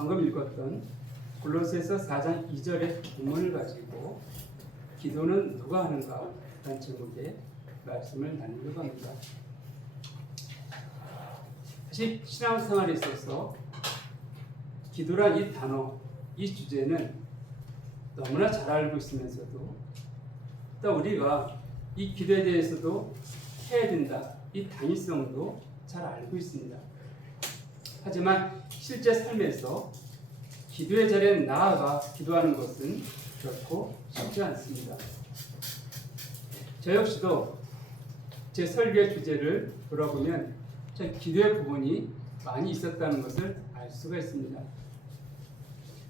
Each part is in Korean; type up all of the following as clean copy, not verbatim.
방금 읽었던 골로새서 4장 2절의 본문을 가지고 기도는 누가 하는가? 라는 제목의 말씀을 나누려고 합니다. 사실 신앙생활에 있어서 기도란 이 단어, 이 주제는 너무나 잘 알고 있으면서도 또 우리가 이 기도에 대해서도 해야 된다, 이 당위성도 잘 알고 있습니다. 하지만 실제 삶에서 기도의 자리에 나아가 기도하는 것은 결코 쉽지 않습니다. 저 역시도 제 설교의 주제를 돌아보면 참 기도의 부분이 많이 있었다는 것을 알 수가 있습니다.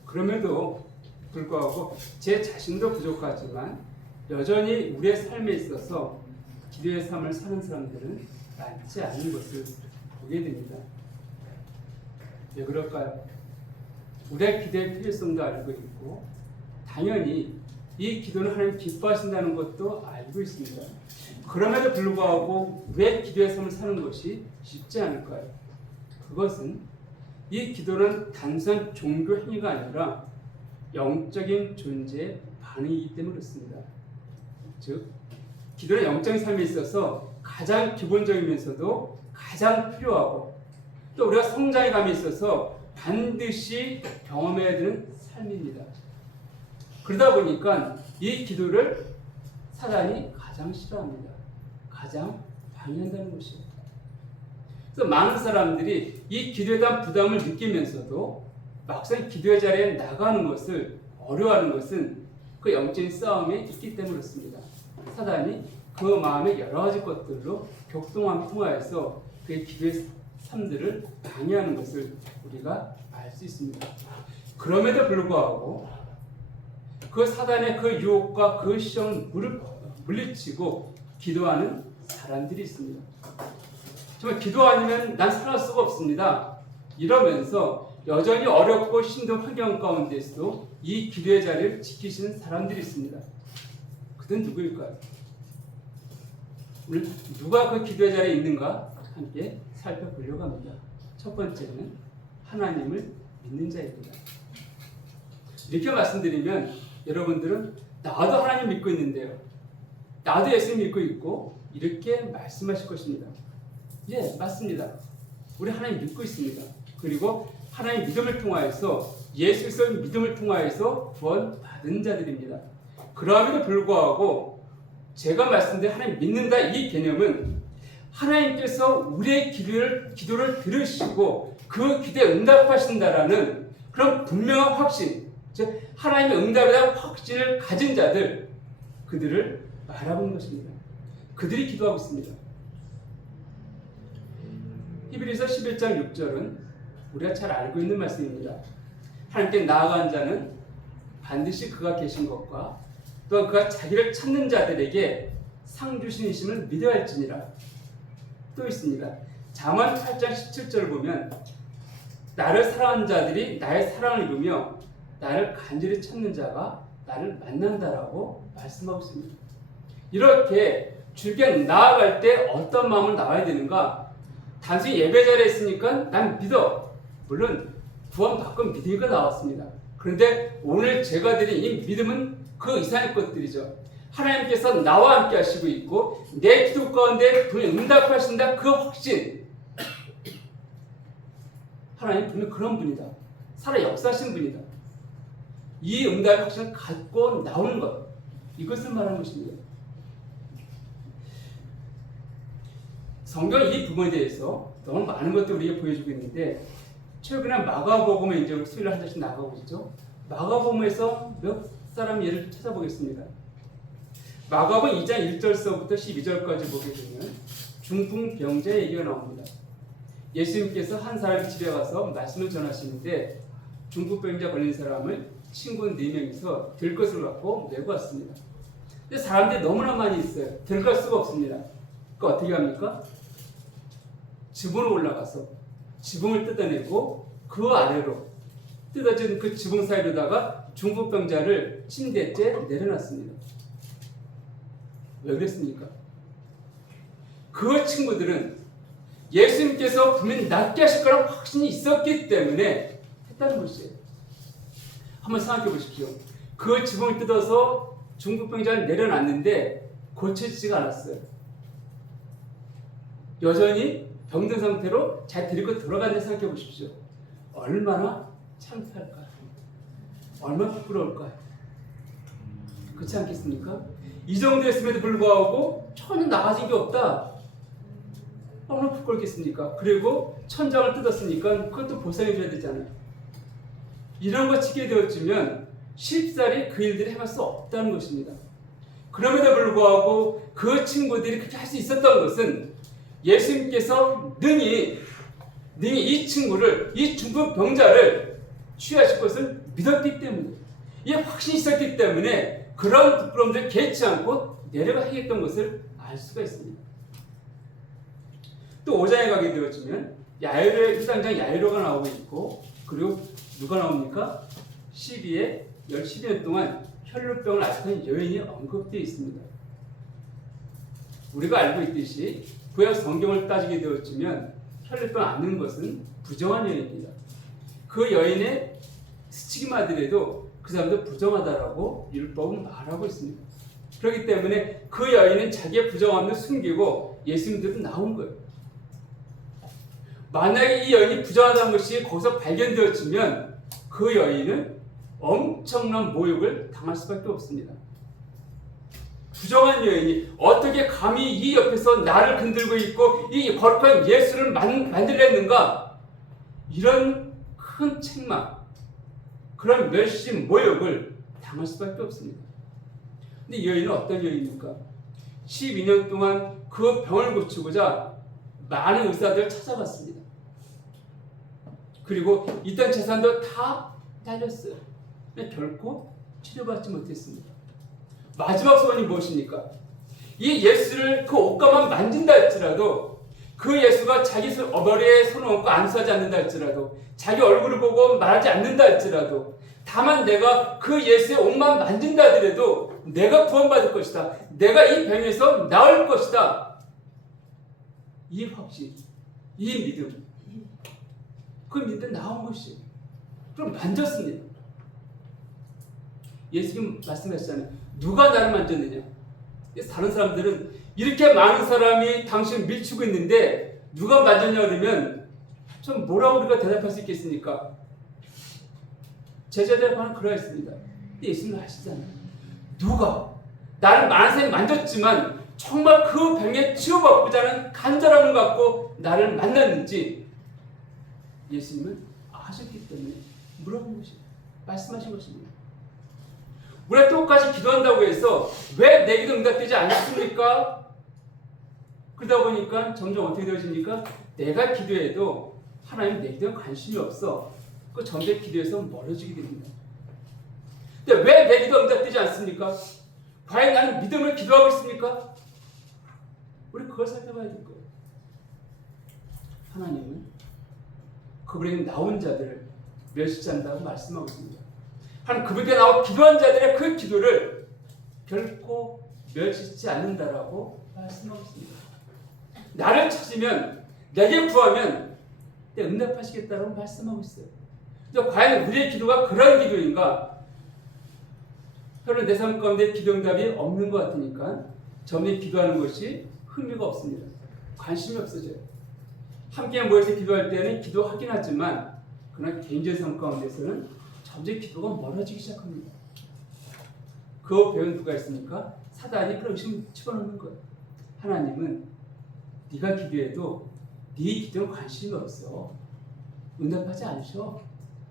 그럼에도 불구하고 제 자신도 부족하지만 여전히 우리의 삶에 있어서 기도의 삶을 사는 사람들은 많지 않은 것을 보게 됩니다. 왜 그럴까요? 우리의 기도의 필요성도 알고 있고 당연히 이 기도는 하나님 기뻐하신다는 것도 알고 있습니다. 그럼에도 불구하고 왜 기도의 삶을 사는 것이 쉽지 않을까요? 그것은 이 기도는 단순한 종교 행위가 아니라 영적인 존재의 반응이기 때문에 그렇습니다. 즉, 기도는 영적인 삶에 있어서 가장 기본적이면서도 가장 필요하고 또 우리가 성장의 감에 있어서 반드시 경험해야 되는 삶입니다. 그러다 보니까 이 기도를 사단이 가장 싫어합니다. 가장 방해한다는 것이에요. 그래서 많은 사람들이 이 기도에 대한 부담을 느끼면서도 막상 기도의 자리에 나가는 것을 어려워하는 것은 그 영적인 싸움에 있기 때문에 그렇습니다. 사단이 그 마음의 여러 가지 것들로 격동함을 통하여서 그의 기도의 삶들을 방해하는 것을 우리가 알 수 있습니다. 그럼에도 불구하고 그 사단의 그 유혹과 그 시험을 물리치고 기도하는 사람들이 있습니다. 정말 기도 아니면 난 살아갈 수가 없습니다. 이러면서 여전히 어렵고 힘든 환경 가운데서도 이 기도의 자리를 지키시는 사람들이 있습니다. 그들은 누구일까요? 오늘 누가 그 기도의 자리에 있는가 함께 살펴보려고 합니다. 첫 번째는 하나님을 믿는 자입니다. 이렇게 말씀드리면 여러분들은 나도 하나님 믿고 있는데요, 나도 예수 믿고 있고 이렇게 말씀하실 것입니다. 예, 맞습니다. 우리 하나님 믿고 있습니다. 그리고 하나님 믿음을 통하여서 예수 그리스도의 믿음을 통하여서 구원 받은 자들입니다. 그럼에도 불구하고 제가 말씀드린 하나님 믿는다 이 개념은 하나님께서 우리의 기도를 들으시고 그 기도에 응답하신다라는 그런 분명한 확신, 즉 하나님의 응답에 대한 확신을 가진 자들, 그들을 말하고 있는 것입니다. 그들이 기도하고 있습니다. 히브리서 11장 6절은 우리가 잘 알고 있는 말씀입니다. 하나님께 나아간 자는 반드시 그가 계신 것과 또한 그가 자기를 찾는 자들에게 상 주시니심을 믿어야 할지니라. 또 있습니다. 잠언 8장 17절을 보면 나를 사랑하는 자들이 나의 사랑을 입으며 나를 간절히 찾는 자가 나를 만난다라고 말씀하고 있습니다. 이렇게 주께 나아갈 때 어떤 마음을 나와야 되는가? 단순히 예배 자리에 있으니까 난 믿어. 물론 구원받고 믿으니까 나왔습니다. 그런데 오늘 제가 드린 이 믿음은 그 이상의 것들이죠. 하나님께서 나와 함께 하시고 있고 내 기도 가운데 분명히 응답하신다 그 확신. 하나님 분명히 그런 분이다. 살아 역사하신 분이다. 이 응답의 확신을 갖고 나오는 것, 이것을 말하는 것입니다. 성경은 이 부분에 대해서 너무 많은 것들을 우리에게 보여주고 있는데 최근에 마가복음에 이제 수요일에 한 절씩 나가고 있죠. 마가복음에서 몇 사람 예를 찾아보겠습니다. 마가복음 2장 1절서부터 12절까지 보게 되면 중풍병자의 얘기가 나옵니다. 예수님께서 한 사람이 집에 가서 말씀을 전하시는데 중풍병자 걸린 사람을 친구 4명이서 들 것을 갖고 메고 왔습니다. 근데 사람들이 너무나 많이 있어요. 들어갈 수가 없습니다. 그러니까 어떻게 합니까? 지붕으로 올라가서 지붕을 뜯어내고 그 아래로 뜯어진 그 지붕 사이로다가 중풍병자를 침대째 내려놨습니다. 왜 그랬습니까? 그 친구들은 예수님께서 분명히 낫게 하실 거라는 확신이 있었기 때문에 했다는 것이에요. 한번 생각해 보십시오. 그 지붕을 뜯어서 중풍병자를 내려놨는데 고쳐지지가 않았어요. 여전히 병든 상태로 잘 데리고 들어간다 생각해 보십시오. 얼마나 창피할까요? 얼마나 부끄러울까요? 그렇지 않겠습니까? 이 정도 했음에도 불구하고 전혀 나아진 게 없다. 얼마나 부끄럽겠습니까? 그리고 천장을 뜯었으니까 그것도 보상해 줘야 되잖아요. 이런 거 치게 되어지면 쉽사리 그 일들을 행할 수 없다는 것입니다. 그럼에도 불구하고 그 친구들이 그렇게 할 수 있었던 것은 예수님께서 능히 이 친구를, 이 중풍병자를 취하실 것을 믿었기 때문에, 이 확신이 있었기 때문에 그런 부끄러움들 개의치 않고 내려가 하겠던 것을 알 수가 있습니다. 또 5장에 가게 되어지면 야이로의 일당장 야이로가 나오고 있고, 그리고 누가 나옵니까? 12년 동안 혈루병을 앓던 여인이 언급되어 있습니다. 우리가 알고 있듯이 구약 성경을 따지게 되어지면 혈루병을 앓는 것은 부정한 여인입니다. 그 여인의 스치기만 하더라도 그 사람도 부정하다라고 율법은 말하고 있습니다. 그렇기 때문에 그 여인은 자기의 부정함을 숨기고 예수님들은 나온 거예요. 만약에 이 여인이 부정하다는 것이 거기서 발견되어지면 그 여인은 엄청난 모욕을 당할 수밖에 없습니다. 부정한 여인이 어떻게 감히 이 옆에서 나를 건들고 있고 이 거룩한 예수를 만들려는가, 이런 큰 책망, 그런 멸시 모욕을 당할 수밖에 없습니다. 근데 이 여인은 어떤 여인입니까? 12년 동안 그 병을 고치고자 많은 의사들을 찾아갔습니다. 그리고 있던 재산도 다 날렸어요. 결코 치료받지 못했습니다. 마지막 소원이 무엇입니까? 이 예수를 그 옷가만 만진다 할지라도, 그 예수가 자기 머리에 손을 얹고 안수하지 않는다 할지라도, 자기 얼굴을 보고 말하지 않는다 할지라도, 다만 내가 그 예수의 옷만 만진다 하더라도 내가 구원받을 것이다, 내가 이 병에서 나을 것이다, 이 확신, 이 믿음, 그 믿음 나온 것이에요. 그럼 만졌습니다. 예수님 말씀하셨잖아요. 누가 나를 만졌느냐? 다른 사람들은 이렇게 많은 사람이 당신을 밀치고 있는데 누가 만졌냐 그러면 좀 뭐라고 우리가 대답할 수 있겠습니까? 제자들의 반응은 그러했습니다. 근데 예수님 아시잖아요. 누가 나를 많은 사람이 만졌지만 정말 그 병에 치유받고자 하는 간절함을 갖고 나를 만났는지 예수님은 아셨기 때문에 물어본 것입니다. 말씀하신 것입니다. 우리가 똑같이 기도한다고 해서 왜 내 기도 응답되지 않습니까? 그러다 보니까 점점 어떻게 되어집니까? 내가 기도해도 하나님 내 기도에 관심이 없어. 그 점점 기도에서 멀어지게 됩니다. 근데 왜 내 기도 응답되지 않습니까? 과연 나는 믿음을 기도하고 있습니까? 우리 그걸 살펴봐야 될 거예요. 하나님은 그분에게 나온 자들을 멸시하지 않는다고 말씀하고 있습니다. 하나님 그분께 나와 기도한 자들의 그 기도를 결코 멸시하지 않는다라고 말씀하고 있습니다. 나를 찾으면, 내게 구하면 내가 응답하시겠다라고 말씀하고 있어요. 근데 과연 우리의 기도가 그런 기도인가? 별로 내 삶 가운데 기도 응답이 없는 것 같으니까 점점 기도하는 것이 흥미가 없습니다. 관심이 없어져요. 함께 모여서 기도할 때는 기도하긴 하지만 그러나 개인적인 삶 가운데서는 점점 기도가 멀어지기 시작합니다. 그 배운 누가 있습니까? 사단이 그런 의심 집어넣는 거예요. 하나님은 네가 기도해도 네 기도는 관심이 없어. 응답하지 않으셔.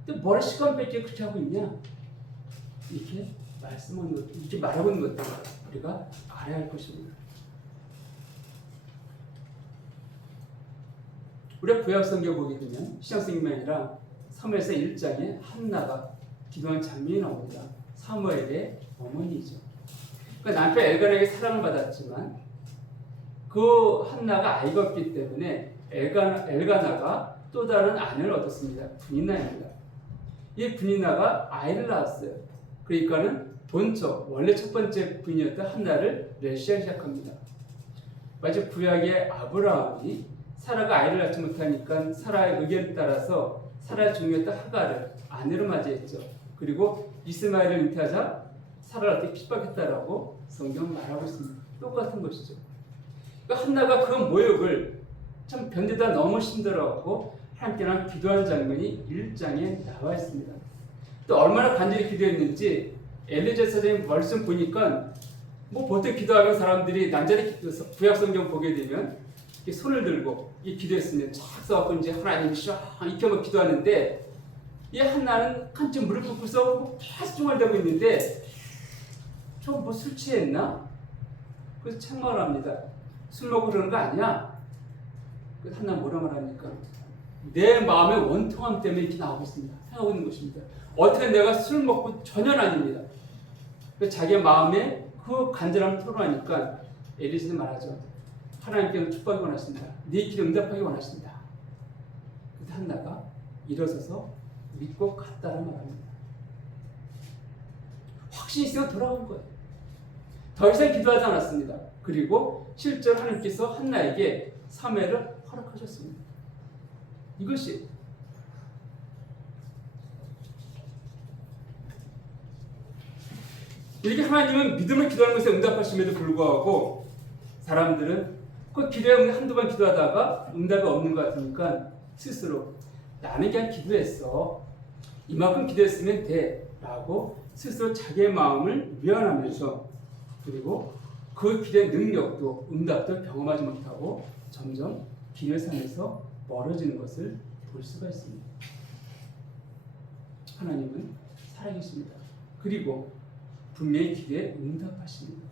근데 뭐라 시간 뺏기 그렇게 하고 있냐? 이렇게 말씀하는 것, 이렇게 말하고 있는 것들 우리가 알아야 할 것입니다. 우리가 구약 성경 보게 되면 신약성경이 아니라 사무엘서 1장에 한나가 기도한 장면이 나옵니다. 사무엘의 어머니죠. 그러니까 남편 엘가나에게 사랑을 받았지만 그 한나가 아이가 없기 때문에 엘가나가 또 다른 아내를 얻었습니다. 분이나입니다. 이 분이나가 아이를 낳았어요. 그러니까는 본처, 원래 첫 번째 부인이었던 한나를 멸시하기 시작합니다. 마치 구약의 아브라함이 사라가 아이를 낳지 못하니까 사라의 의견에 따라서 사라의 종이었던 하가를 아내로 맞이했죠. 그리고 이스마엘을 잉태하자 사라를 어떻게 핍박했다라고 성경은 말하고 있습니다. 똑같은 것이죠. 그러니까 한나가 그 모욕을 참 견디다 너무 힘들어하고 하나님께랑 기도하는 장면이 1장에 나와 있습니다. 또 얼마나 간절히 기도했는지 엘리자 선생님 말씀 보니까 뭐 보통 기도하는 사람들이 남자리 구약 성경 보게 되면 이렇게 손을 들고 이 기도했으면 쫙 써갖고 이제 하나님 쫙 이렇게 막 기도하는데 이 한나는 한쯤 무릎 꿇고서 계속 중얼대고 있는데 좀 뭐 술 취했나? 그래서 책망을 합니다. 술 먹고 그러는 거 아니야? 그 한나 뭐라 말합니까? 내 마음의 원통함 때문에 이렇게 나오고 있습니다. 생각하고 있는 것입니다. 어떻게 내가 술 먹고 전혀 아닙니다. 자기의 마음에 그 간절함을 토로하니까 엘리사는 말하죠. 하나님께는 축복하기 원하십니다. 네 기도 응답하기 원하십니다. 그때 한나가 일어서서 믿고 갔다는 말합니다. 확신이 있으면 돌아온 거예요. 더 이상 기도하지 않았습니다. 그리고 실제로 하나님께서 한나에게 사무엘을 허락하셨습니다. 이것이 이렇게 하나님은 믿음을 기도하는 것에 응답하심에도 불구하고 사람들은 그 기도에 한두 번 기도하다가 응답이 없는 것 같으니까 스스로 나는 그냥 기도했어. 이만큼 기도했으면 돼. 라고 스스로 자기의 마음을 위안하면서 그리고 그 기도의 능력도 응답도 경험하지 못하고 점점 기도의 삶에서 멀어지는 것을 볼 수가 있습니다. 하나님은 살아계십니다. 그리고 분명히 기도에 응답하십니다.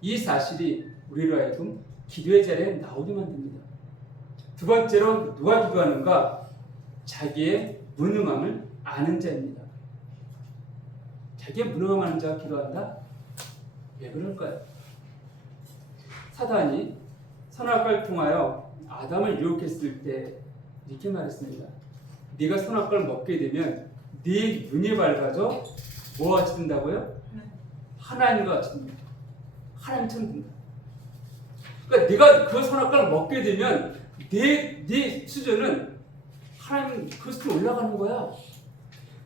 이 사실이 우리로 하여금 기도의 자리에 나오게 만듭니다. 두 번째로 누가 기도하는가? 자기의 무능함을 아는 자입니다. 자기의 무능함 아는 자가 기도한다? 왜 그럴까요? 사단이 선악과를 통하여 아담을 유혹했을 때 이렇게 말했습니다. 네가 선악과를 먹게 되면 네 눈이 밝아져 뭐와 같이 된다고요? 하나님과 같이 된다. 하나님처럼 된다. 그러니까 네가 그 선악과를 먹게 되면 네 수준은 하나님 그 수준으로 올라가는 거야.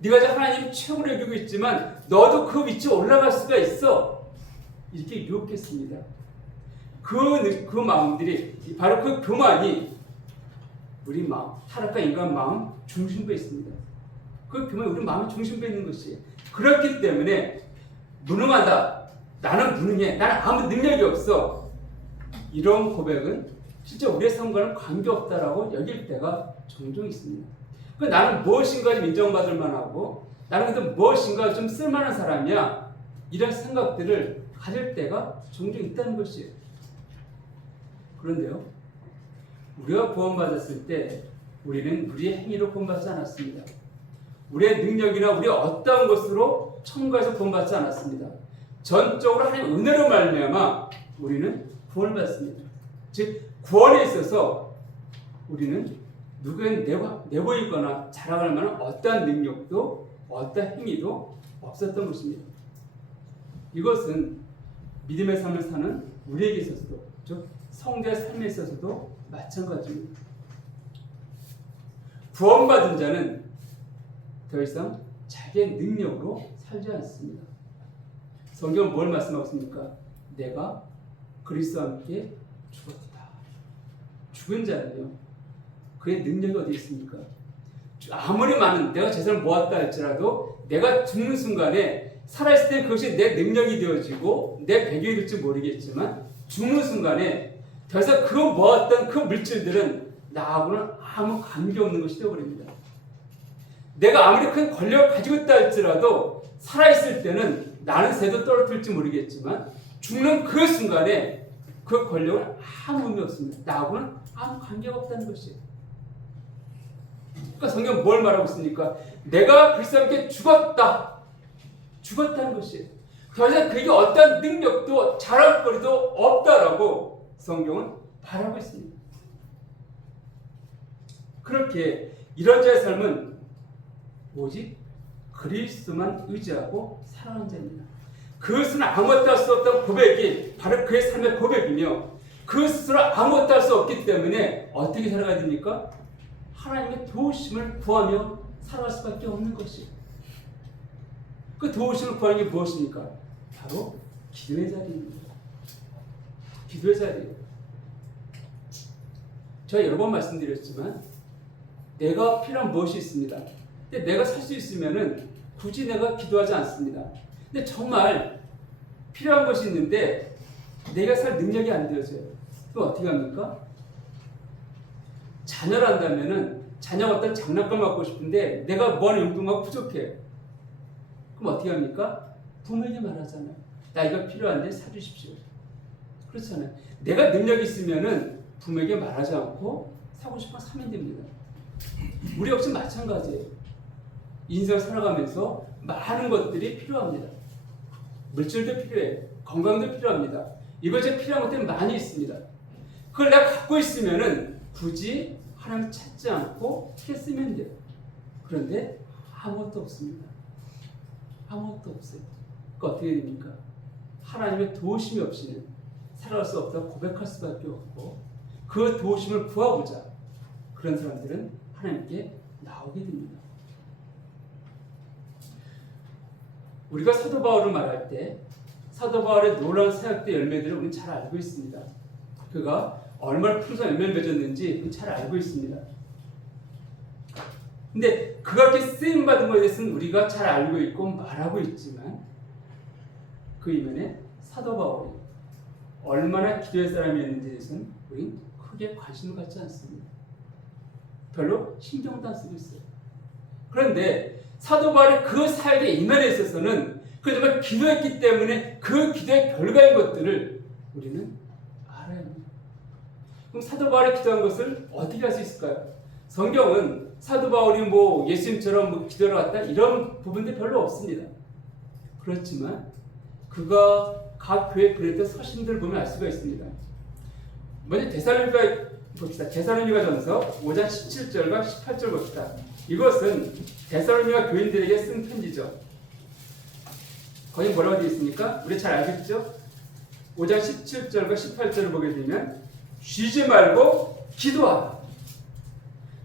네가 이제 하나님 최고로 여기고 있지만 너도 그 위치에 올라갈 수가 있어. 이렇게 유혹했습니다. 그 마음들이 바로 그 교만이 우리 마음, 타락한 인간 마음 중심부에 있습니다. 그 교만이 우리 마음의 중심부에 있는 것이에요. 그렇기 때문에 무능하다. 나는 무능해. 나는 아무 능력이 없어. 이런 고백은 진짜 우리의 삶과는 관계없다라고 여길 때가 종종 있습니다. 나는 무엇인가 좀 인정받을 만하고 나는 근데 무엇인가 좀 쓸만한 사람이야. 이런 생각들을 가질 때가 종종 있다는 것이에요. 그런데요. 우리가 구원받았을 때 우리는 우리의 행위로 구원받지 않았습니다. 우리의 능력이나 우리의 어떠한 것으로 천국에서 구원받지 않았습니다. 전적으로 하나님의 은혜로 말미암아 우리는 구원을 받습니다. 즉 구원에 있어서 우리는 누구에게 내보이거나 자랑할 만한 어떠한 능력도 어떠한 행위도 없었던 것입니다. 이것은 믿음의 삶을 사는 우리에게 있어서도 즉 성도의 삶에 있어서도 마찬가지입니다. 구원받은 자는 더 이상 자기의 능력으로 살지 않습니다. 성경은 뭘 말씀하고 있습니까? 내가 그리스도와 함께 죽었다. 죽은 자는요. 그의 능력이 어디 있습니까? 아무리 많은 내가 재산을 모았다 할지라도 내가 죽는 순간에 살아있을 때 그것이 내 능력이 되어지고 내 배경이 될지 모르겠지만 죽는 순간에 더 이상 그 모았던 그 물질들은 나하고는 아무 관계없는 것이 되어버립니다. 내가 아무리 큰 권력을 가지고 있다 할지라도 살아있을 때는 나는 새도 떨어뜨릴지 모르겠지만 죽는 그 순간에 그 권력은 아무 의미 없습니다. 나하고는 아무 관계가 없다는 것이에요. 그러니까 성경은 뭘 말하고 있습니까? 내가 그리스도와 함께 죽었다. 죽었다는 것이에요. 더 이상 그게 어떤 능력도 자랑거리도 없다라고 성경은 말하고 있습니다. 그렇게 이런 자의 삶은 오직 그리스도만 의지하고 살아가는 자입니다. 그것은 아무것도 할 수 없던 고백이 바로 그의 삶의 고백이며 그 스스로 아무것도 할 수 없기 때문에 어떻게 살아가야 됩니까? 하나님의 도우심을 구하며 살아갈 수밖에 없는 것이. 그 도우심을 구하는 게 무엇입니까? 바로 기도의 자리입니다. 기도의 자리예요. 제가 여러 번 말씀드렸지만 내가 필요한 무엇이 있습니다. 근데 내가 살 수 있으면은 굳이 내가 기도하지 않습니다. 근데 정말 필요한 것이 있는데 내가 살 능력이 안 되어져요. 그럼 어떻게 합니까? 자녀를 한다면은 자녀가 어떤 장난감 갖고 싶은데 내가 뭐하는 용돈가 부족해. 그럼 어떻게 합니까? 부모에게 말하잖아요. 나 이거 필요한데 사주십시오. 그렇잖아요. 내가 능력이 있으면은 부모에게 말하지 않고 사고 싶어 사면 됩니다. 우리 역시 마찬가지예요. 인생 살아가면서 많은 것들이 필요합니다. 물질도 필요해. 건강도 필요합니다. 이것이 필요한 것들이 많이 있습니다. 그걸 내가 갖고 있으면은 굳이 하나님 찾지 않고 했으면 돼요. 그런데 아무것도 없습니다. 아무것도 없어요. 그러니까 어떻게 됩니까? 하나님의 도우심이 없이는 살아갈 수 없다고 고백할 수밖에 없고 그 도우심을 구하고자 그런 사람들은 하나님께 나오게 됩니다. 우리가 사도 바울을 말할 때 사도 바울의 놀라운 사역의 열매들을 우리는 잘 알고 있습니다. 그가 얼마나 풍성한 열매를 맺었는지 잘 알고 있습니다. 근데 그가 이렇게 쓰임받은 것에 대해서는 우리가 잘 알고 있고 말하고 있지만 그 이면에 사도 바울이 얼마나 기도의 사람이었는지에 대해서는 우리는 크게 관심을 갖지 않습니다. 별로 신경도 안 쓰고 있어요. 그런데 사도 바울의 그 사역의 이면에 있어서는 그 정말 기도했기 때문에 그 기도의 결과인 것들을 우리는 알아야 합니다. 그럼 사도 바울이 기도한 것을 어떻게 할 수 있을까요? 성경은 사도 바울이 뭐 예수님처럼 뭐 기도를 왔다 이런 부분들이 별로 없습니다. 그렇지만 그가 각 교회 보냈던 서신들을 보면 알 수가 있습니다. 먼저 데살로니가 봅시다. 데살로니가전서 5장 17절과 18절 봅시다. 이것은 데살로니가 교인들에게 쓴 편지죠. 거기 뭐라고 되어 있습니까? 우리 잘 알겠죠? 5장 17절과 18절을 보게 되면 쉬지 말고 기도하라.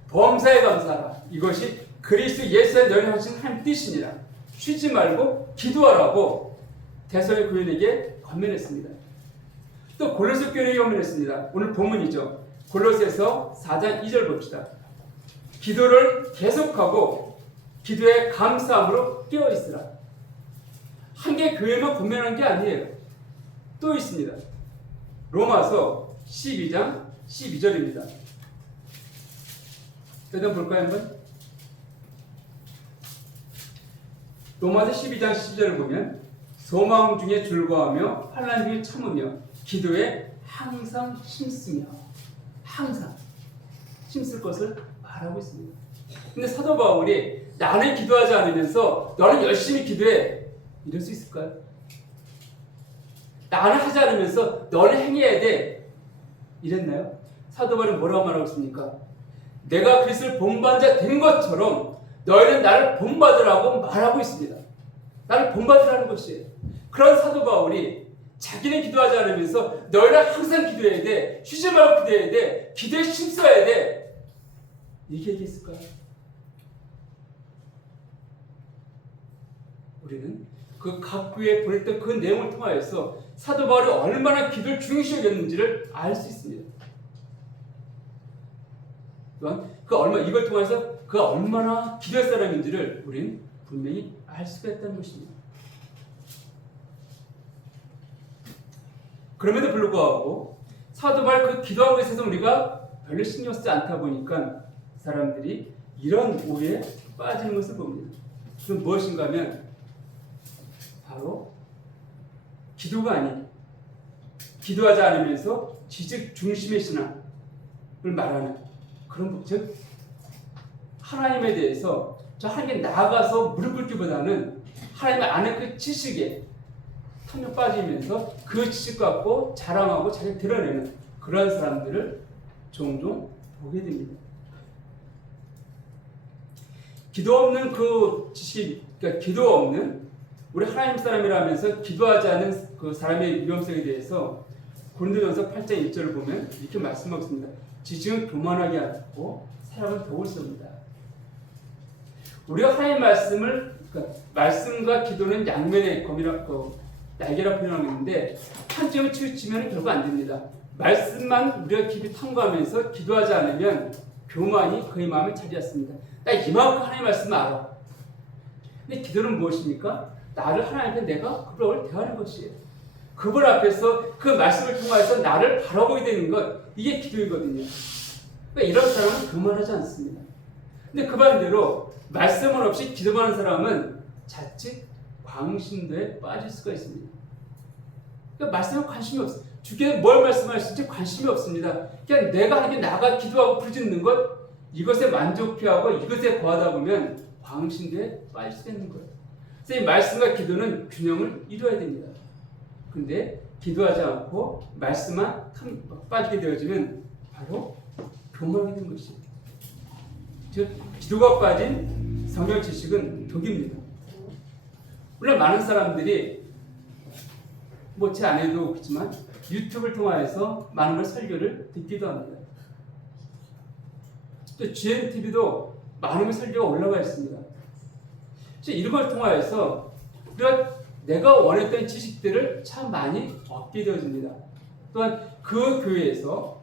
범사에 감사하라. 이것이 그리스도 예수의 너희 하신 한 뜻이니라. 쉬지 말고 기도하라고 데살로니가 교인에게 권면했습니다. 또 골로새 교인에게 권면했습니다. 오늘 본문이죠. 골로새서 4장 2절 봅시다. 기도를 계속하고 기도에 감사함으로 깨어있으라. 한 개 교회만 권면한 게 아니에요. 또 있습니다. 로마서 12장 12절입니다. 일단 볼까요 한번? 로마서 12장 12절을 보면 소망 중에 즐거워하며 환난 중에 참으며 기도에 항상 힘쓰며 항상 힘쓸 것을 말하고 있습니다. 근데 사도 바울이 나는 기도하지 않으면서 너는 열심히 기도해 이럴 수 있을까요? 나는 하지 않으면서 너는 행해야 돼 이랬나요? 사도 바울은 뭐라고 말하고 있습니까? 내가 그리스도를 본받은 자 된 것처럼 너희는 나를 본받으라고 말하고 있습니다. 나를 본받으라는 것이에요. 그런 사도 바울이 자기는 기도하지 않으면서 너희는 항상 기도해야 돼. 쉬지 말고 기도해야 돼. 기도에 힘써야 돼. 이게 얘기했을까요? 우리는 그 각 교회에 보냈던 그 내용을 통하여서 사도 바울이 얼마나 기도를 중시 여겼는지를 알 수 있습니다. 또한 이걸 통해서 그가 얼마나 기도의 사람인지를 우리는 분명히 알 수가 있다는 것입니다. 그럼에도 불구하고 사도 바울 그 기도한 것에 있어서 우리가 별로 신경 쓰지 않다 보니까 사람들이 이런 오해에 빠지는 것을 봅니다. 그럼 무엇인가 하면 바로 기도가 아닌 기도하지 않으면서 지식 중심의 신앙을 말하는 그런 즉 하나님에 대해서 저 하나님께 나아가서 무릎 꿇기보다는 하나님 안에 그 지식에 탐욕 빠지면서 그 지식 갖고 자랑하고 자기 드러내는 그런 사람들을 종종 보게 됩니다. 기도 없는 그 지식, 그러니까 기도 없는 우리 하나님 사람이라면서 기도하지 않은 그 사람의 위험성에 대해서 고린도전서 8장 1절을 보면 이렇게 말씀하고 있습니다. 지식은 교만하게 하고 사람은 도울 수 없다. 우리가 하나님의 말씀을 그러니까 말씀과 기도는 양면의 검이라고 날개라 표현하는데 한쪽에 치우치면 결국 안 됩니다. 말씀만 우리가 깊이 탐구하면서 기도하지 않으면 교만이 그의 마음에 차지했습니다. 나 이만큼 하나님의 말씀을 알아. 근데 기도는 무엇입니까? 나를 하나님 앞에 내가 그걸 대하는 것이에요. 그분 앞에서 그 말씀을 통해서 나를 바라보게 되는 것, 이게 기도이거든요. 그러니까 이런 사람은 교만하지 않습니다. 근데 그 반대로 말씀은 없이 기도만 하는 사람은 자칫 광신도에 빠질 수가 있습니다. 그러니까 말씀에 관심이 없어요. 주께서 뭘 말씀하실지 관심이 없습니다. 그냥 내가 하나님께 나가 기도하고 부르짖는 것, 이것에 만족해하고 이것에 거하다 보면 광신도에 빠질 수 있는 거예요. 그래서 이 말씀과 기도는 균형을 이루어야 됩니다. 근데 기도하지 않고 말씀만 빠지게 되어지면 바로 교만하게 되는 것입니다. 즉 기도가 빠진 성경 지식은 독입니다. 물론 많은 사람들이 뭐 제 아내도 그렇지만 유튜브를 통해서 많은 걸 설교를 듣기도 합니다. 또 GNTV도 많은 설교가 올라가 있습니다. 이런 걸 통해서 내가 원했던 지식들을 참 많이 얻게 되어집니다. 또한 그 교회에서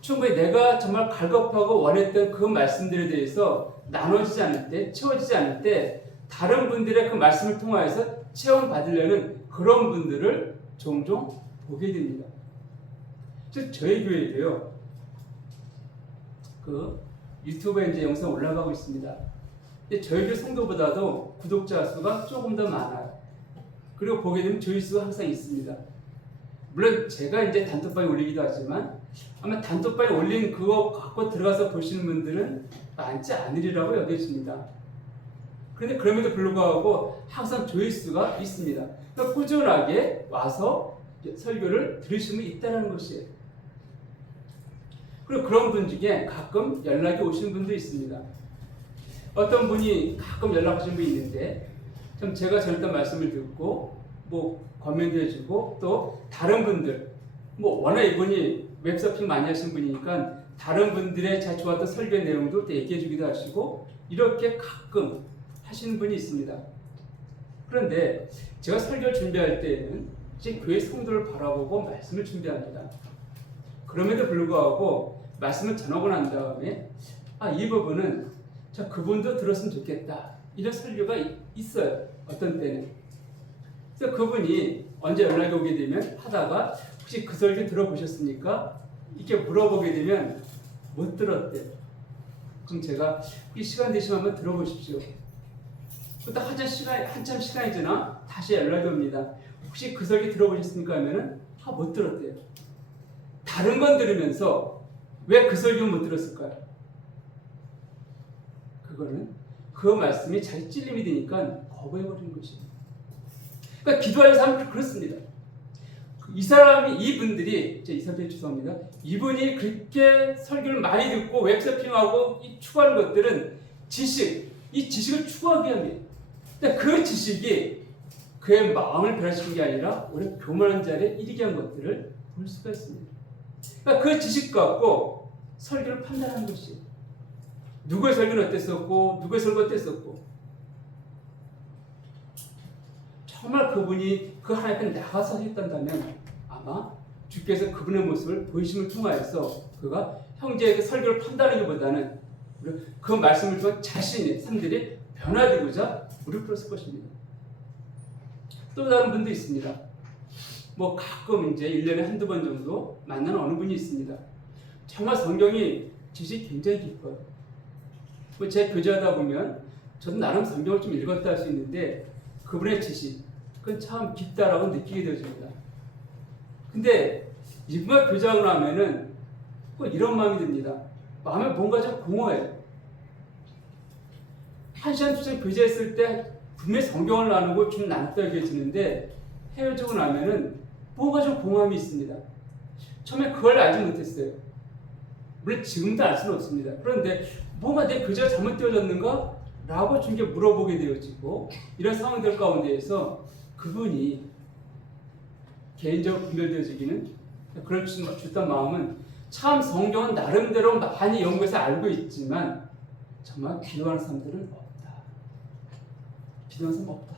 충분히 내가 정말 갈급하고 원했던 그 말씀들에 대해서 나눠지지 않을 때, 채워지지 않을 때 다른 분들의 그 말씀을 통해서 체험받으려는 그런 분들을 종종 보게 됩니다. 즉 저희 교회도요. 그 유튜브에 이제 영상 올라가고 있습니다. 근데 저희 교회 성도보다도 구독자 수가 조금 더 많아요. 그리고 보게 되면 조회수가 항상 있습니다. 물론 제가 이제 단톡방에 올리기도 하지만 아마 단톡방에 올린 그거 갖고 들어가서 보시는 분들은 많지 않으리라고 여겨집니다. 그런데 그럼에도 불구하고 항상 조회수가 있습니다. 그러니까 꾸준하게 와서 설교를 들으시면 있다는 것이에요. 그리고 그런 분 중에 가끔 연락이 오시는 분도 있습니다. 어떤 분이 가끔 연락 오시는 분이 있는데 좀 제가 전했던 말씀을 듣고 뭐 코멘트 해주고 또 다른 분들 뭐 워낙 이분이 웹서핑 많이 하시는 분이니까 다른 분들의 잘 좋았던 설교 내용도 또 얘기해 주기도 하시고 이렇게 가끔 하시는 분이 있습니다. 그런데 제가 설교를 준비할 때에는 이제 교회 성도를 바라보고 말씀을 준비합니다. 그럼에도 불구하고 말씀을 전하고 난 다음에 이 부분은 그분도 들었으면 좋겠다. 이런 설교가 있어요. 어떤 때는. 그래서 그분이 언제 연락이 오게 되면 하다가 혹시 그 설교 들어보셨습니까? 이렇게 물어보게 되면 못 들었대요. 그럼 제가 이 시간 되시면 한번 들어보십시오. 딱 한참 시간이 지나 다시 연락이 옵니다. 혹시 그 설교 들어보셨습니까? 하면은 못 들었대요. 다른 건 들으면서 왜 그 설교는 못 들었을까요? 그거는 그 말씀이 자기 찔림이 되니까 거부해버리는 것입니다. 그러니까 기도하는 사람은 그렇습니다. 이분들이, 이사람들 죄송합니다. 이분이 그렇게 설교를 많이 듣고 웹서핑하고 추구하는 것들은 이 지식을 추구하기 위함이에요. 근데 그 지식이 그의 마음을 변화시킨 게 아니라 오히려 교만한 자리에 이르게 한 것들을 볼 수가 있습니다. 그러니까 그 지식 갖고 설교를 판단하는 것이에요. 누구의 설교는 어땠었고 누구의 설교가 어땠었고 정말 그분이 그 하나님 앞에 나가서 했단다면 아마 주께서 그분의 모습을 보이심을 통하여서 그가 형제에게 설교를 판단하기보다는 그 말씀을 통해 자신의 삶들이 변화되고자 무릎 꿇었을 것입니다. 또 다른 분도 있습니다. 뭐 가끔 이제 1년에 한두 번 정도 만나는 어느 분이 있습니다. 정말 성경이 지식이 굉장히 깊어요. 뭐 제 교제하다 보면 저도 나름 성경을 좀 읽었다 할 수 있는데 그분의 지식은 참 깊다라고 느끼게 되어집니다. 근데 이분과 교제하고 나면은 꼭 이런 마음이 듭니다. 마음에 뭔가 좀 공허해요. 1시간 2시간 교제했을 때 분명히 성경을 나누고 좀 나눴다 얘기해지는데 헤어지고 나면은 뭔가 좀 공허함이 있습니다. 처음에 그걸 알지 못했어요. 물론 지금도 알 수는 없습니다. 그런데 뭔가 내 교제가 잘못되어졌는가? 라고 좀 물어보게 되어지고 이런 상황들 가운데에서 그분이 개인적으로 분별되어지기는 그럴 수 있다는 마음은 참 성경은 나름대로 많이 연구해서 알고 있지만 정말 기도하는 사람들은 기도하는 사람 없다.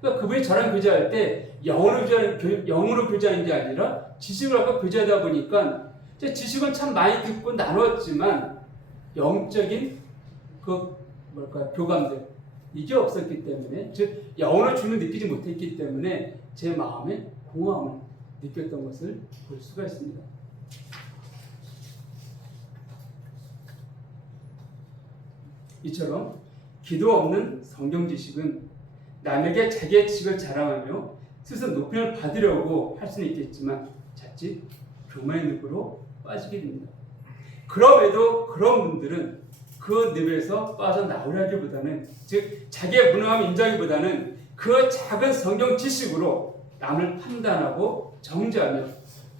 그러니까 그분이 저랑 교제할 때 영어로 교제하는 게 아니라 지식을 갖고 교제하다 보니까 지식은 참 많이 듣고 나눴지만 영적인 교감들 이게 없었기 때문에, 즉 영혼의 주님을 느끼지 못했기 때문에 제 마음에 공허함을 느꼈던 것을 볼 수가 있습니다. 이처럼 기도 없는 성경 지식은 남에게 자기의 지식을 자랑하며 스스로 높임을 받으려고 할 수는 있겠지만 자칫 교만의 늪으로 빠지게 됩니다. 그럼에도 그런 분들은 그 늪에서 빠져나오려기보다는, 즉 자기의 무능함을 인정하기보다는 그 작은 성경 지식으로 남을 판단하고 정죄하며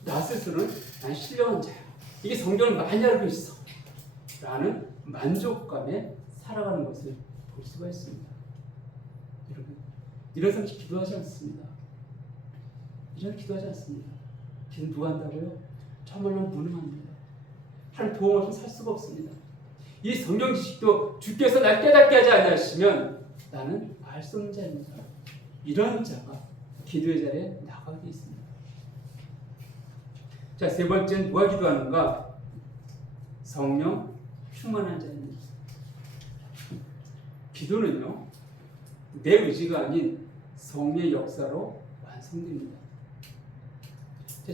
나 스스로는 난 신령한 자야, 이게 성경을 많이 알고 있어 라는 만족감에 살아가는 것을 볼 수가 있습니다. 여러분, 이런 사람이 기도하지 않습니다. 이런 기도하지 않습니다. 기도 누가 한다고요? 정말로 무능합니다. 하나님 도움 없이 살 수가 없습니다. 이 성경 지식도 주께서 날 깨닫게 하지 않으시면 나는 알 수 없는 자입니다. 이런 자가 기도의 자리에 나가게 되어 있습니다. 자, 세 번째는 누가 기도하는가? 성령 충만한 자입니다. 기도는요, 내 의지가 아닌 성령의 역사로 완성됩니다.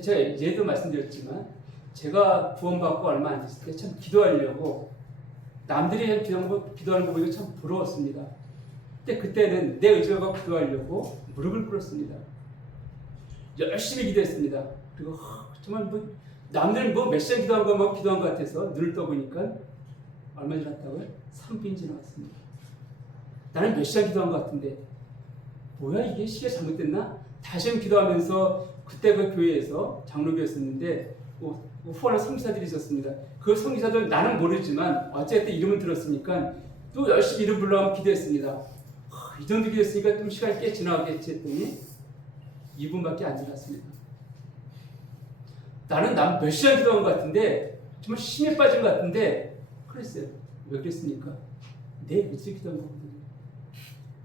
제가 예도 말씀드렸지만 제가 구원받고 얼마 안 됐을 때 참 기도하려고 남들이 기도하는 거 보니까 참 부러웠습니다. 근데 그때는 내 의지를 갖고 기도하려고 무릎을 꿇었습니다. 열심히 기도했습니다. 그리고 정말 남들 몇 시간 기도한 것 같아서 눈을 떠보니까 얼마 지났다고요? 3분 지나갔습니다. 나는 몇 시간 기도한 것 같은데 뭐야, 이게 시계 잘못됐나? 다시 기도하면서 그때 그 교회에서 장로교였었는데 후원한 성기사들이 있었습니다. 그 성기사들 나는 모르지만 어쨌든 이름은 들었으니까 또 열심히 이름 불러가며 기도했습니다. 이 정도 기도했으니까 좀 시간이 꽤 지나가겠지 했더니 2분밖에 안 지났습니다. 나는 몇 시간 기도한 것 같은데 정말 힘에 빠진 것 같은데 그랬어요. 왜 그랬습니까? 내 의지 기도한 거거든요.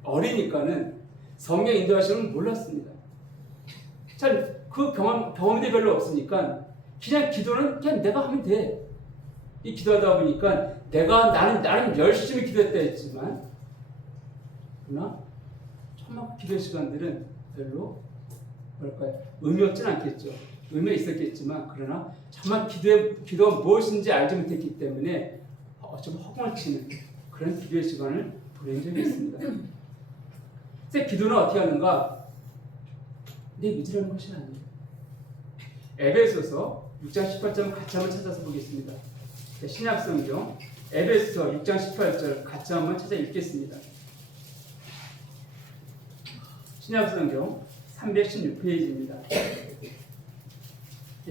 어리니까는 성령 인도하시는 몰랐습니다. 잘 그 경험이 별로 없으니까 그냥 기도는 그냥 내가 하면 돼. 이 기도하다 보니까 나는 열심히 기도했다 했지만 그러나 정말 기도 시간들은 별로 의미 없진 않겠죠. 의미가 있었겠지만 그러나 정말 기도가 무엇인지 알지 못했기 때문에 좀 허공을 치는 그런 기도의 시간을 보낸 적이 있습니다. 그래서 기도는 어떻게 하는가? 내 의지라는 것이 아니에요. 에베소서 6장 18절 같이 한번 찾아서 보겠습니다. 신약성경 에베소서 6장 18절 같이 한번 찾아 읽겠습니다. 신약성경 316페이지입니다.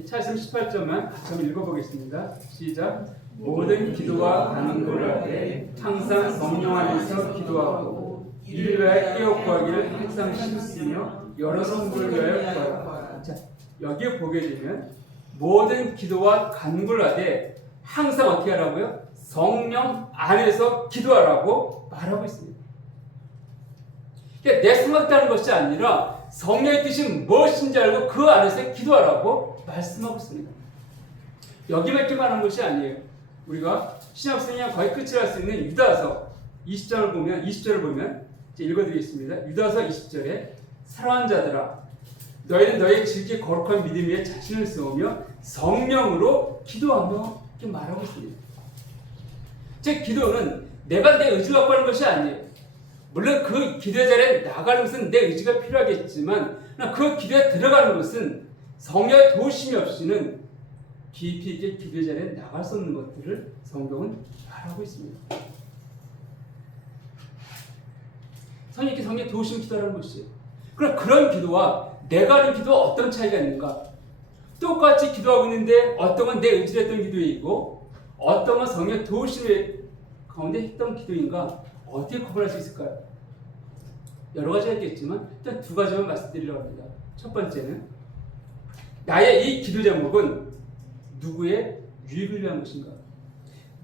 차에서 18절만 같이 한번 읽어보겠습니다. 시작. 모든 기도와 간구를 하되 항상 성령 안에서 기도하고 이를 위하여 깨어 구하기를 항상 힘쓰며 여러 성도를 위하여 구하라. 자, 여기에 보게 되면 모든 기도와 간구를 하되 항상 어떻게 하라고요? 성령 안에서 기도하라고 말하고 있습니다. 그러니까 내 생각다는 것이 아니라 성령의 뜻이 무엇인지 알고 그 안에서 기도하라고 말씀하고 있습니다. 여기밖에 말하는 것이 아니에요. 우리가 신약성경 거의 끝을 할 수 있는 유다서 20절을 보면 읽어드리겠습니다. 유다서 20절에 사랑하는 자들아, 너희는 너희의 지극히 거룩한 믿음 위에 자신을 세우며 성령으로 기도하며 이렇게 말하고 있습니다. 즉 기도는 내가 내 의지를 갖고 하는 것이 아니에요. 물론 그 기도의 자리에 나가는 것은 내 의지가 필요하겠지만 그 기도에 들어가는 것은 성령의 도우심이 없이는 깊이 있게 기도의 자리에 나갈 수 없는 것들을 성경은 말하고 있습니다. 성령께 성령의 도우심을 기도하는 것이에요. 그럼 그런 기도와 내가 하는 기도와 어떤 차이가 있는가? 똑같이 기도하고 있는데 어떤 건 내 의지로 했던 기도이고 어떤 건 성령의 도우심을 가운데 했던 기도인가? 어떻게 구분할 수 있을까요? 여러 가지가 있겠지만 일단 두 가지만 말씀드리려고 합니다. 첫 번째는 나의 이 기도 제목은 누구의 유익을 위한 것인가?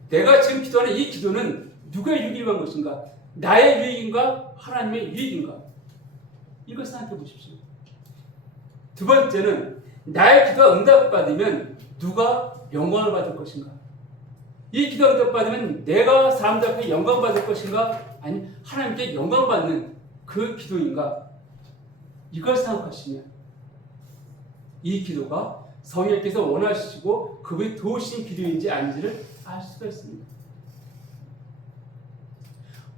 내가 지금 기도하는 이 기도는 누구의 유익을 위한 것인가? 나의 유익인가? 하나님의 유익인가? 이걸 생각해 보십시오. 두 번째는 나의 기도가 응답받으면 누가 영광을 받을 것인가? 이 기도가 응답받으면 내가 사람들 앞에 영광 받을 것인가? 아니 하나님께 영광 받는 그 기도인가? 이걸 생각하시면 이 기도가 성령께서 원하시고 그분이 도우신 기도인지 아닌지를 알 수가 있습니다.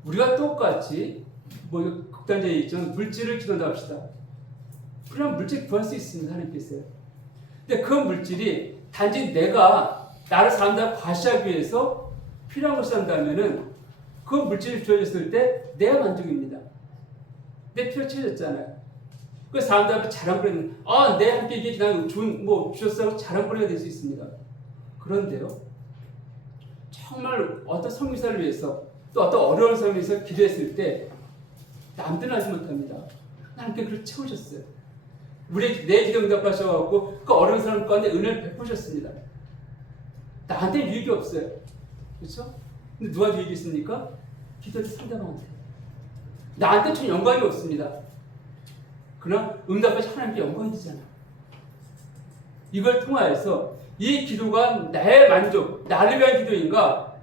우리가 똑같이 극단적인 얘기지만 물질을 기도한다고 합시다. 그럼 물질 구할 수 있습니다. 하나님께서. 근데 그 물질이 단지 내가 나를 사람들 과시하기 위해서 필요한 것을 한다면은 그 물질이 주어졌을 때 내가 만족입니다. 내 필요 채워졌잖아요. 그 사람들 앞에 자랑거리는 내 함께 이게 그냥 좋은 주셨다고 자랑거리가 될 수 있습니다. 그런데요, 정말 어떤 성미사를 위해서 또 어떤 어려운 삶을 위해서 기도했을 때 남들은 알지 못합니다. 하나님께 그걸 채우셨어요. 내 기도 응답하셔갖고 그 어려운 사람 가운데 은혜를 베푸셨습니다. 나한테 유익이 없어요. 그렇죠? 근데 누가 유익이 있습니까? 기도를 상대방한테. 나한테 전 영광이 없습니다. 그러나 응답하신 하나님께 영광이 되잖아요. 이걸 통하여서 이 기도가 나의 만족, 나를 위한 기도인가?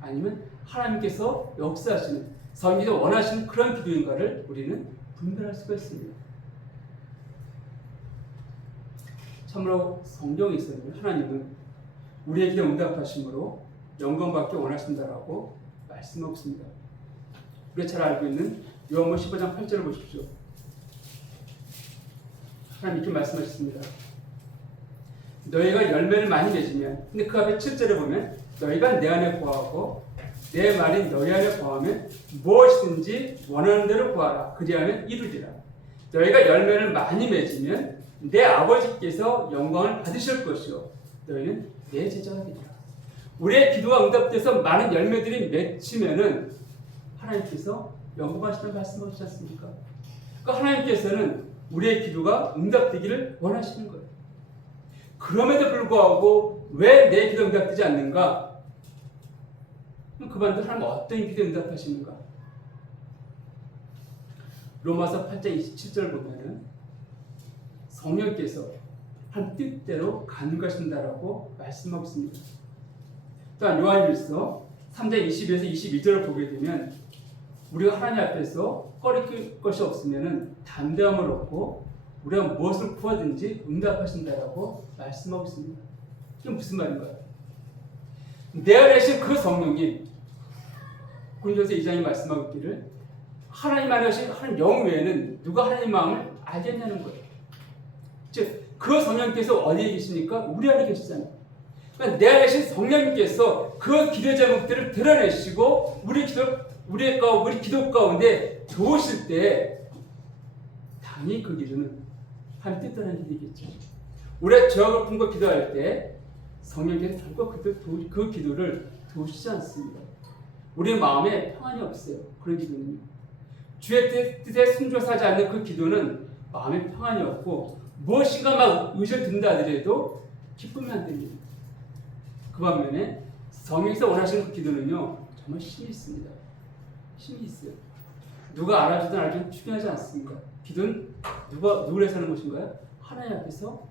아니면 하나님께서 역사하시는, 성령께서 원하시는 그런 기도인가를 우리는 분별할 수가 있습니다. 참으로 성경에서는 하나님은 우리의 기도 응답하심으로 영광받기 원하신다라고 말씀하고 있습니다. 우리가 잘 알고 있는 요한복음 15장 8절을 보십시오. 하나님 이렇게 말씀하셨습니다. 너희가 열매를 많이 맺으면, 근데 그 앞에 7절에 보면 너희가 내 안에 거하고 내 말이 너희 안에 거하면 무엇이든지 원하는 대로 구하라. 그리하면 이루리라. 너희가 열매를 많이 맺으면 내 아버지께서 영광을 받으실 것이요 너희는 내 제자가 되리라. 우리의 기도가 응답돼서 많은 열매들이 맺히면은 하나님께서 영광하시는 말씀하시지 않습니까? 그러니까 하나님께서는 우리의 기도가 응답되기를 원하시는 거예요. 그럼에도 불구하고 왜 내 기도 응답되지 않는가? 그분들 하나님 어떤 기도 응답하시는가? 로마서 8장 27절 보면은 성령께서 한 뜻대로 간구하신다라고 말씀하고 있습니다. 또한 요한일서 3장 22에서 22절을 보게 되면 우리가 하나님 앞에서 꺼리낄 것이 없으면은 담대함을 얻고 우리가 무엇을 구하든지 응답하신다라고 말씀하고 있습니다. 이게 무슨 말인가요? 내 안에 계신 그 성령이 고린도서 2장에 말씀하고 있기를 하나님 안에 계신 하나님 영 외에는 누가 하나님 마음을 알겠냐는 거예요. 즉 그 성령께서 어디에 계십니까? 우리 안에 계시잖아요. 그러니까 내 안에 계신 성령님께서 그 기도 제목들을 드러내시고 우리 기도 가운데 도우실 때 당연히 그 기도는 하나님 뜻대로는 기도겠죠. 우리가 죄악을 품고 기도할 때 성령께서 결코 그 기도를 도우시지 않습니다. 우리의 마음에 평안이 없어요. 그런 기도는 주의 뜻에 순종하지 않는 그 기도는 마음에 평안이 없고 무엇인가 막 의지를 든다 하더라도 기쁨이 안 됩니다. 그 반면에 성령께서 원하시는 그 기도는요 정말 힘이 있습니다. 힘이 있어요. 누가 알아주든 알아주든 중요하지 않습니다. 기도는 누구를 위해서 하는 것인가요? 하나님 앞에서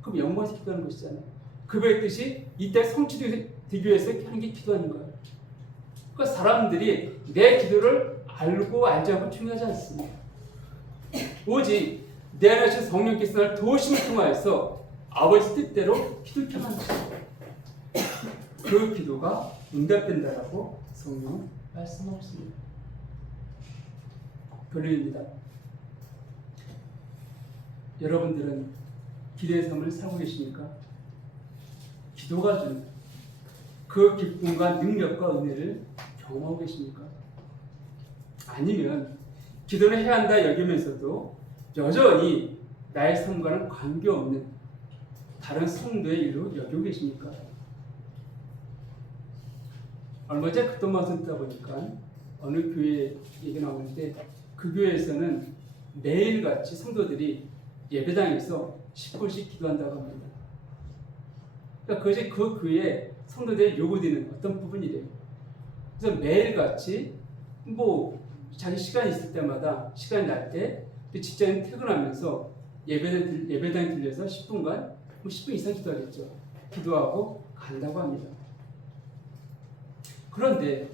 그 영광에서 기도하는 것이잖아요. 그의 뜻이 이때 성취되기 위해서 하는 게 기도 아닌가요? 그러니까 사람들이 내 기도를 알고 알지 않고 중요하지 않습니다. 오직 내 안에 계신 성령께서 나를 도우심을 통하여서 아버지 뜻대로 기도케 만드십니다. 그 기도가 응답된다라고 성령은 말씀하고 있습니다. 결론입니다. 여러분들은 기도의 삶을 살고 계십니까? 기도가 주는 그 기쁨과 능력과 은혜를 경험하고 계십니까? 아니면 기도를 해야 한다 여기면서도 여전히 나의 삶과는 관계없는 다른 성도의 일로 여기고 계십니까? 얼마 전에 극동방송 듣다 보니까 어느 교회 얘기 나오는데 그 교회에서는 매일같이 성도들이 예배당에서 10분씩 기도한다고 합니다. 그러니까 그것이 그 교회에 성도들이 요구되는 어떤 부분이래요. 그래서 매일같이 뭐 자기 시간이 있을 때마다 시간이 날 때 직장인 퇴근하면서 예배당에 들려서 10분간 뭐 10분 이상 기도하겠죠. 기도하고 간다고 합니다. 그런데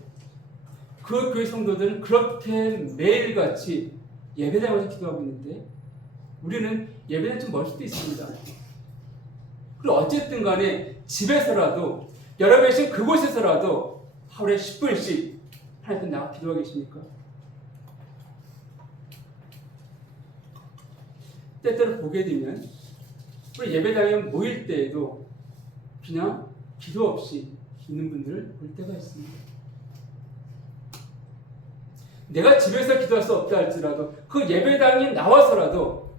그 교회 성도들은 그렇게 매일같이 예배당에 와서 기도하고 있는데 우리는 예배당 좀 멀 수도 있습니다. 그리고 어쨌든 간에 집에서라도 여러분이 계신 그곳에서라도 하루에 10분씩 하나님 나가 기도하고 계십니까? 때때로 보게 되면 우리 예배당에 모일 때에도 그냥 기도 없이 있는 분들을 볼 때가 있습니다. 내가 집에서 기도할 수 없다 할지라도 그 예배당에 나와서라도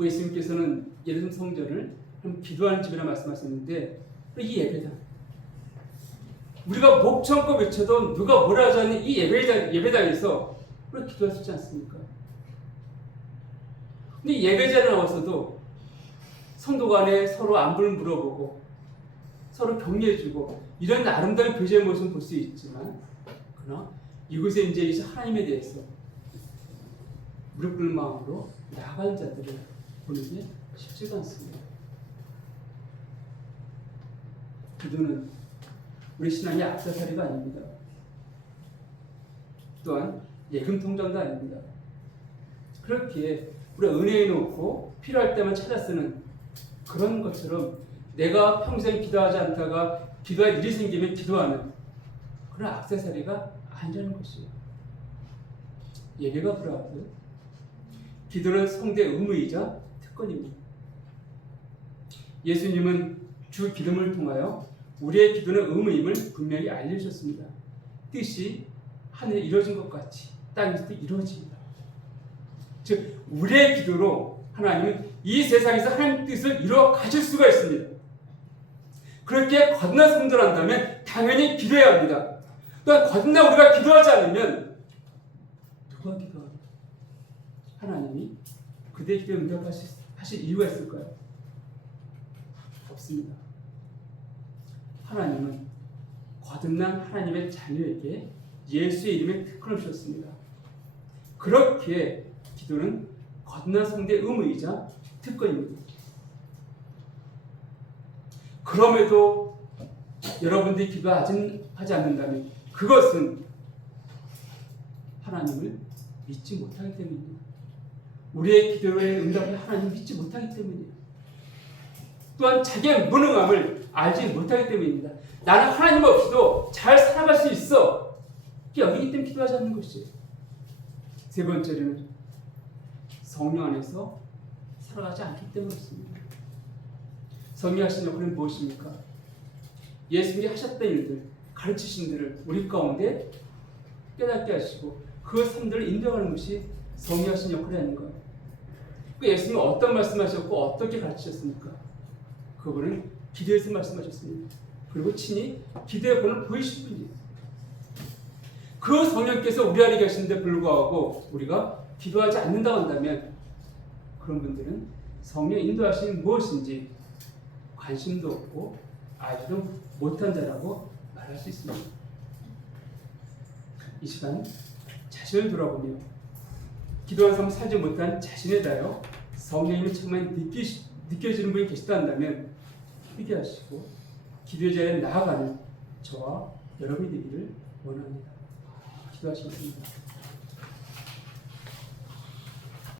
예수님께서는 예루살렘 성전을 기도하는 집이라 말씀하셨는데 이 예배당 우리가 목청껏 외쳐도 누가 뭐라 하지 않는 이 예배당에서 우리가 기도할 수 있지 않습니까? 근데 예배자에 나와서도 성도 간에 서로 안부를 물어보고 서로 격려해주고 이런 아름다운 교제의 모습을 볼 수 있지만 그러나 이곳에 이제 하나님에 대해서 무릎 꿇는 마음으로 나아가는 자들을 보는 게 쉽지가 않습니다. 기도는 우리 신앙의 악사살이가 아닙니다. 또한 예금 통장도 아닙니다. 그렇게 우리가 은혜에 놓고 필요할 때만 찾아 쓰는 그런 것처럼 내가 평생 기도하지 않다가 기도할 일이 생기면 기도하는 그런 악세사리가 아니라는 것이에요. 예배가 그러하듯 기도는 성대의 의무이자 특권입니다. 예수님은 주 기름을 통하여 우리의 기도는 의무임을 분명히 알려주셨습니다. 뜻이 하늘에 이루어진 것 같이 땅에서도 이루어집니다. 즉 우리의 기도로 하나님은 이 세상에서 하나님 뜻을 이루어 가실 수가 있습니다. 그렇게 거듭나 성전한다면 당연히 기도해야 합니다. 또한 거듭나 우리가 기도하지 않으면 누가 기도하고 하나님이 그대의 기도에 응답하실 이유가 있을까요? 없습니다. 하나님은 거듭난 하나님의 자녀에게 예수의 이름에 특권을 주셨습니다. 그렇게 기도는 거듭난 성대의 의무이자 특권입니다. 그럼에도 여러분들이 기도하지 않는다면 그것은 하나님을 믿지 못하기 때문입니다. 우리의 기도의 응답을 하나님을 믿지 못하기 때문이에요. 또한 자기의 무능함을 알지 못하기 때문입니다. 나는 하나님 없이도 잘 살아갈 수 있어. 여기기 때문에 기도하지 않는 것이에요. 세 번째로는 성령 안에서 살아가지 않기 때문이었습니다. 성령이 하신 역할은 무엇입니까? 예수님이 하셨던 일들, 가르치신 일을 우리 가운데 깨닫게 하시고 그 삶들을 인정하는 것이 성령이 하신 역할이 아닌가요? 예수님은 어떤 말씀하셨고 어떻게 가르치셨습니까? 그분은 기도에서 말씀하셨습니다. 그리고 친히 기도의 본을 보이신 분이에요. 그 성령께서 우리 안에 계시는데 불구하고 우리가 기도하지 않는다고 한다면 그런 분들은 성령 인도하시는 무엇인지 관심도 없고 알지도 못한 자라고 말할 수 있습니다. 이 시간 자신을 돌아보며 기도한 삶을 살지 못한 자신에 대하여 성령님이 정말 느껴지는 분이 계시다 한다면 회개하시고 기도의 자리에 나아가는 저와 여러분이 되기를 원합니다. 기도하시겠습니다.